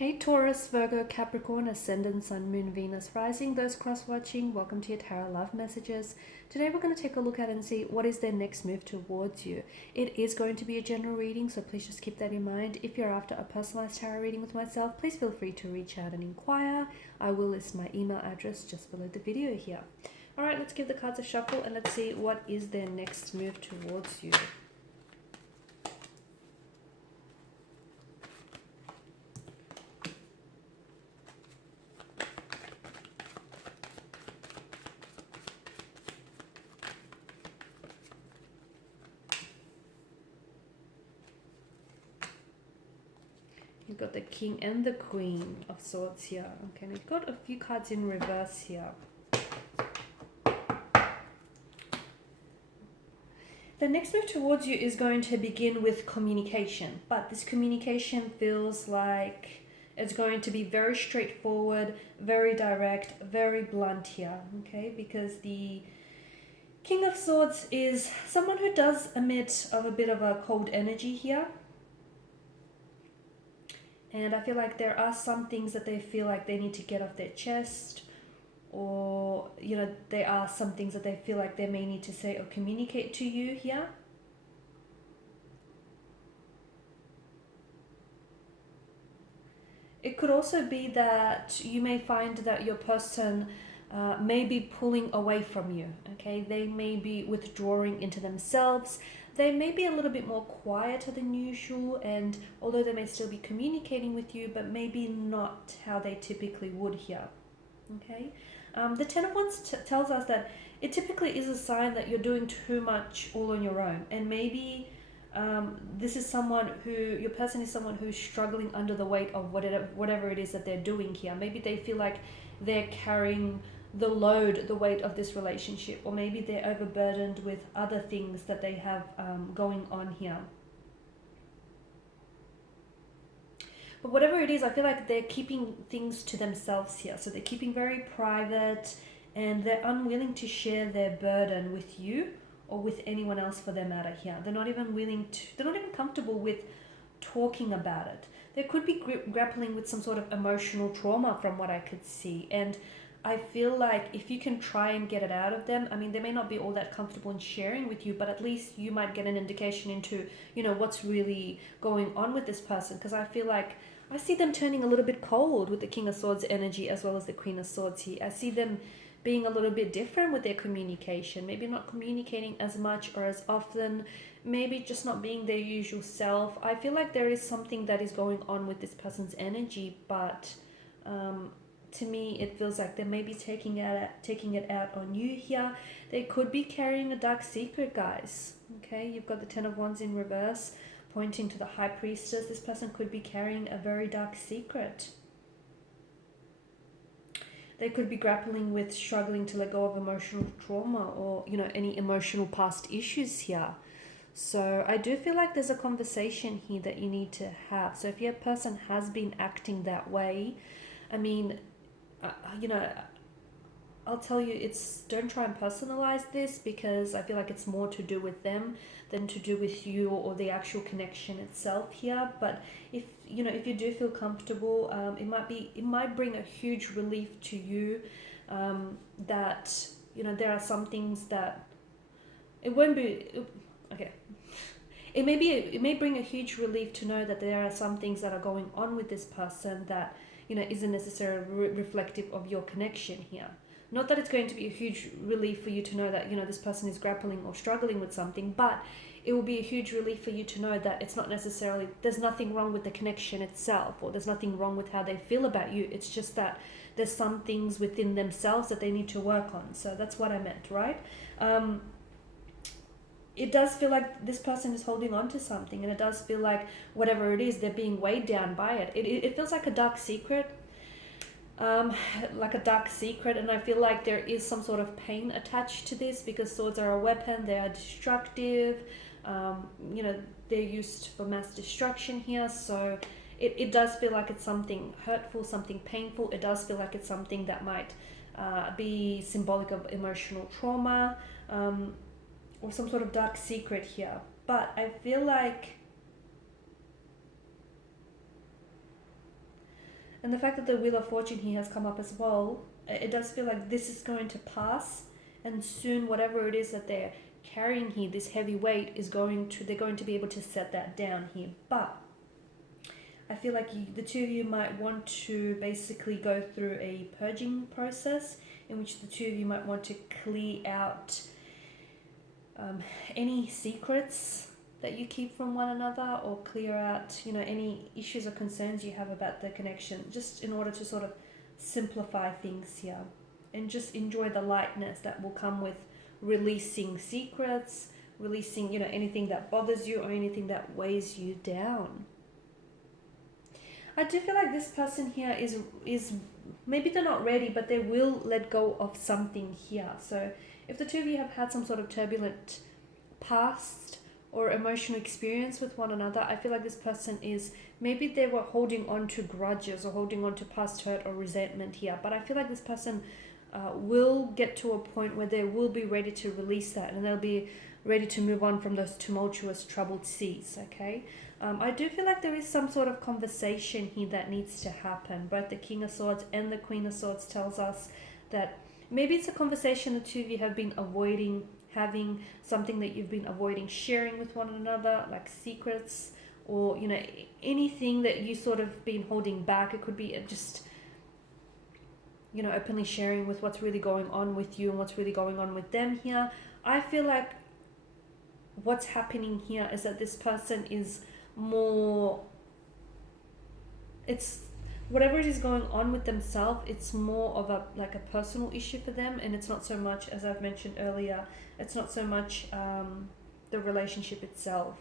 Hey Taurus, Virgo, Capricorn, Ascendant, Sun, Moon, Venus, Rising, those cross-watching, welcome to your Tarot Love Messages. Today we're going to take a look at and see what is their next move towards you. It is going to be a general reading, so please just keep that in mind. If you're after a personalized tarot reading with myself, please feel free to reach out and inquire. I will list my email address just below the video here. Alright, let's give the cards a shuffle and let's see what is their next move towards you. You've got the King and the Queen of Swords here. Okay, and you've got a few cards in reverse here. The next move towards you is going to begin with communication, but this communication feels like it's going to be very straightforward, very direct, very blunt here, okay? Because the King of Swords is someone who does emit of a bit of a cold energy here. And I feel like there are some things that they feel like they need to get off their chest, or, you know, there are some things that they feel like they may need to say or communicate to you here. It could also be that you may find that your person may be pulling away from you, okay? They may be withdrawing into themselves. They may be a little bit more quieter than usual, and although they may still be communicating with you, but maybe not how they typically would here, okay? The Ten of Wands tells us that it typically is a sign that you're doing too much all on your own, and maybe this is someone who, your person is someone who's struggling under the weight of whatever it is that they're doing here. Maybe they feel like they're carrying the load, the weight of this relationship, or maybe they're overburdened with other things that they have going on here. But whatever it is, I feel like they're keeping things to themselves here. So they're keeping very private, and they're unwilling to share their burden with you or with anyone else for their matter here. They're not even they're not even comfortable with talking about it. They could be grappling with some sort of emotional trauma from what I could see. And I feel like if you can try and get it out of them, I mean, they may not be all that comfortable in sharing with you, but at least you might get an indication into, you know, what's really going on with this person. Because I feel like I see them turning a little bit cold with the King of Swords energy as well as the Queen of Swords here. I see them being a little bit different with their communication, maybe not communicating as much or as often, maybe just not being their usual self. I feel like there is something that is going on with this person's energy, but to me it feels like they may be taking it out on you here. They could be carrying a dark secret, guys. Okay, you've got the Ten of Wands in reverse pointing to the High Priestess. This person could be carrying a very dark secret. They could be grappling with struggling to let go of emotional trauma, or, you know, any emotional past issues here. So I do feel like there's a conversation here that you need to have. So if your person has been acting that way, I mean, you know, I'll tell you, don't try and personalize this, because I feel like it's more to do with them than to do with you or the actual connection itself here. But if you know, if you do feel comfortable, it might bring a huge relief to you, that, you know, there are some things that it won't be okay. It may bring a huge relief to know that there are some things that are going on with this person that, you know, isn't necessarily reflective of your connection here. Not that it's going to be a huge relief for you to know that, you know, this person is grappling or struggling with something, but it will be a huge relief for you to know that it's not necessarily, there's nothing wrong with the connection itself, or there's nothing wrong with how they feel about you. It's just that there's some things within themselves that they need to work on. So that's what I meant, right? It does feel like this person is holding on to something, and it does feel like whatever it is, they're being weighed down by it. It feels like a dark secret, and I feel like there is some sort of pain attached to this, because swords are a weapon. They are destructive, you know, they're used for mass destruction here. So it does feel like it's something hurtful, something painful. It does feel like it's something that might be symbolic of emotional trauma, or some sort of dark secret here. But I feel like And the fact that the Wheel of Fortune here has come up as well, it does feel like this is going to pass, and soon whatever it is that they're carrying here, this heavy weight they're going to be able to set that down here. But I feel like the two of you might want to basically go through a purging process in which the two of you might want to clear out any secrets that you keep from one another, or clear out, any issues or concerns you have about the connection, just in order to sort of simplify things here and just enjoy the lightness that will come with releasing secrets, releasing, anything that bothers you or anything that weighs you down. I do feel like this person here is maybe they're not ready, but they will let go of something here. So if the two of you have had some sort of turbulent past or emotional experience with one another, I feel like this person maybe they were holding on to grudges or holding on to past hurt or resentment here, but I feel like this person will get to a point where they will be ready to release that, and they'll be ready to move on from those tumultuous, troubled seas, okay? I do feel like there is some sort of conversation here that needs to happen. Both the King of Swords and the Queen of Swords tells us that maybe it's a conversation the two of you have been avoiding having, something that you've been avoiding sharing with one another, like secrets, or anything that you sort of been holding back. It could be just openly sharing with what's really going on with you and what's really going on with them here. I feel like what's happening here is that this person is more, it's whatever it is going on with themselves, it's more of a personal issue for them, and it's not so much, as I've mentioned earlier, it's not so much the relationship itself.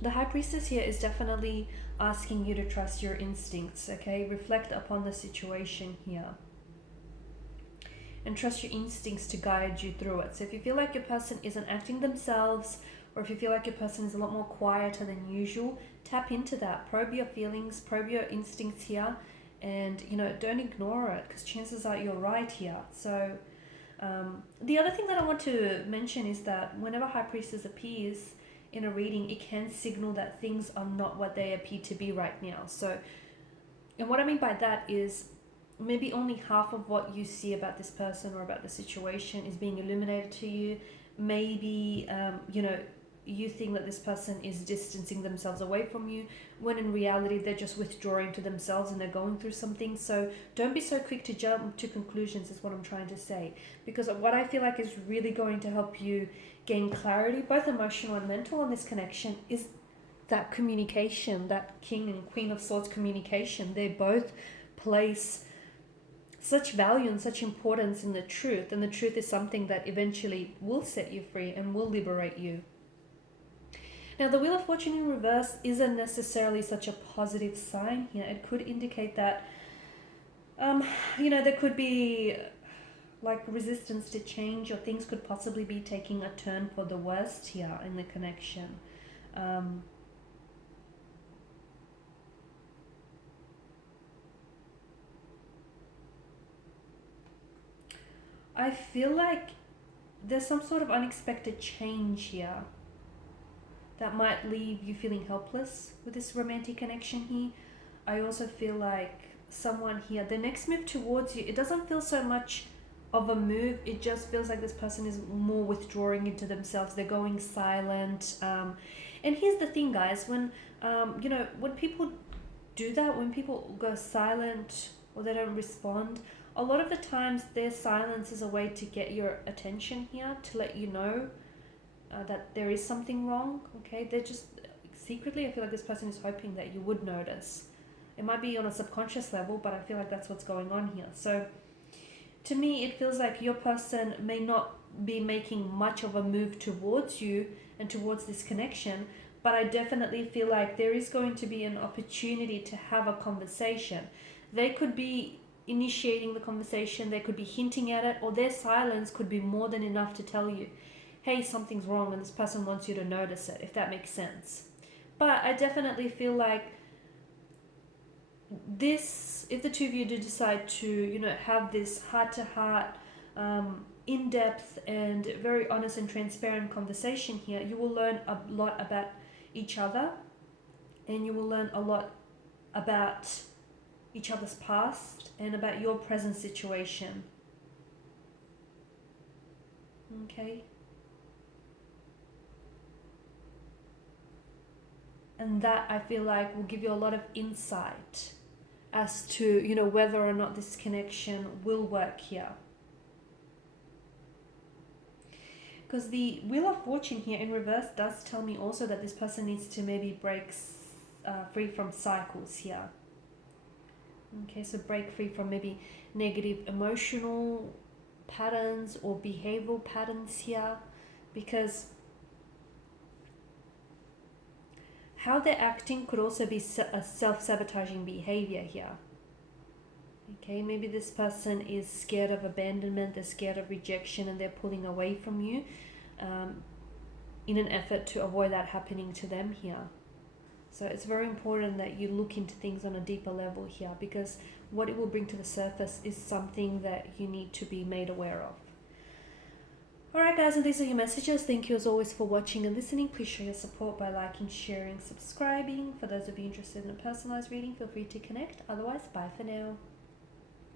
The High Priestess here is definitely asking you to trust your instincts, okay? Reflect upon the situation here and trust your instincts to guide you through it. So if you feel like your person isn't acting themselves, or if you feel like your person is a lot more quieter than usual, tap into that. Probe your feelings, probe your instincts here, and don't ignore it, because chances are you're right here. So the other thing that I want to mention is that whenever High Priestess appears in a reading, it can signal that things are not what they appear to be right now. So, and what I mean by that is maybe only half of what you see about this person or about the situation is being illuminated to you. Maybe you think that this person is distancing themselves away from you, when in reality they're just withdrawing to themselves and they're going through something. So don't be so quick to jump to conclusions, is what I'm trying to say, because what I feel like is really going to help you gain clarity, both emotional and mental, on this connection is that communication, that King and Queen of Swords communication. They both place such value and such importance in the truth, and the truth is something that eventually will set you free and will liberate you. Now, the Wheel of Fortune in reverse isn't necessarily such a positive sign here. It could indicate that, there could be like resistance to change, or things could possibly be taking a turn for the worst here in the connection. I feel like there's some sort of unexpected change here that might leave you feeling helpless with this romantic connection here. I also feel like someone here, the next move towards you, it doesn't feel so much of a move, it just feels like this person is more withdrawing into themselves. They're going silent. And here's the thing, guys, when when people do that, when people go silent or they don't respond, a lot of the times their silence is a way to get your attention here, to let you know that there is something wrong, okay? They're just secretly, I feel like this person is hoping that you would notice. It might be on a subconscious level, but I feel like that's what's going on here. So to me, it feels like your person may not be making much of a move towards you and towards this connection, but I definitely feel like there is going to be an opportunity to have a conversation. They could be initiating the conversation, they could be hinting at it, or their silence could be more than enough to tell you, hey, something's wrong, and this person wants you to notice it, if that makes sense. But I definitely feel like this, if the two of you do decide to, have this heart-to-heart, in-depth and very honest and transparent conversation here, you will learn a lot about each other, and you will learn a lot about each other's past and about your present situation. Okay. And that, I feel like, will give you a lot of insight as to, you know, whether or not this connection will work here. Because the Wheel of Fortune here in reverse does tell me also that this person needs to maybe break free from cycles here. Okay, so break free from maybe negative emotional patterns or behavioral patterns here, because how they're acting could also be a self-sabotaging behavior here. Okay, maybe this person is scared of abandonment, they're scared of rejection, and they're pulling away from you in an effort to avoid that happening to them here. So it's very important that you look into things on a deeper level here, because what it will bring to the surface is something that you need to be made aware of. Alright guys, and these are your messages. Thank you as always for watching and listening. Please show your support by liking, sharing, subscribing. For those of you interested in a personalized reading, feel free to connect. Otherwise, bye for now.